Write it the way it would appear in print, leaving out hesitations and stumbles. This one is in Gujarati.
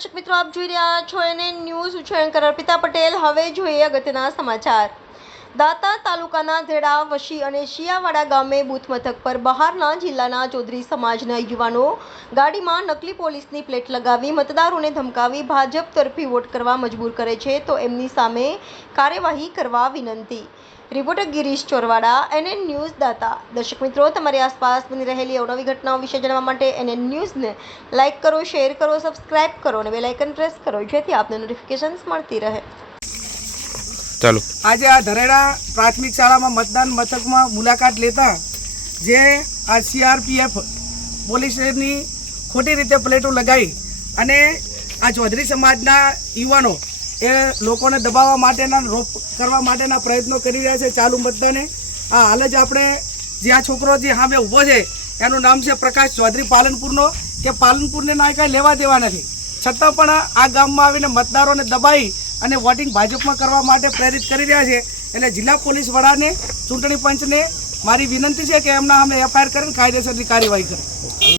દર્શક મિત્રો, આપ જોઈ રહ્યા છો એને ન્યૂઝ ઉછેરકર અર્પિતા પટેલ। હવે જોઈએ અગત્યના સમાચાર। દાંતા તાલુકાના ધેડા, વશી અને શિયાવાડા ગામે બૂથ મથક પર બહારના જિલ્લાના ચૌધરી સમાજના યુવાનો ગાડીમાં નકલી પોલીસની પ્લેટ લગાવી મતદારોને ધમકાવી ભાજપ તરફી વોટ કરવા મજબૂર કરે છે તો એમની સામે કાર્યવાહી કરવા વિનંતી। Reporter Girish Chorvada, NN news Danta. દર્શક મિત્રો, તમારી આસપાસ બની રહેલી અવનવી ઘટનાઓ વિશે જાણવા માટે NN ન્યૂઝને લાઇક કરો, શેર કરો, સબસ્ક્રાઇબ કરો અને બેલ આઇકન પ્રેસ કરો જેથી આપને નોટિફિકેશન્સ મળતી રહે। ચાલો આજે આ ધરેડા પ્રાથમિક શાળામાં મતદાન મથકમાં મુલાકાત લેતા જે આ CRPF પોલીસની ખોટી રીતે પ્લેટો લગાવી અને આ ચૌધરી સમાજના યુવાનો એ લોકોને દબાવવા માટેના રોપ કરવા માટેના પ્રયત્નો કરી રહ્યા છે ચાલુ મતદાને। આ હાલ જ આપણે જે આ છોકરો જે સામે ઊભો છે એનું નામ છે પ્રકાશ ચૌધરી પાલનપુરનો, કે પાલનપુરને ના કાંઈ લેવા દેવા નથી, છતાં પણ આ ગામમાં આવીને મતદારોને દબાવી અને વોટિંગ ભાજપમાં કરવા માટે પ્રેરિત કરી રહ્યા છે। એટલે જિલ્લા પોલીસ વડાને, ચૂંટણી પંચને મારી વિનંતી છે કે એમના સામે FIR કરીને કાયદેસરની કાર્યવાહી કરે।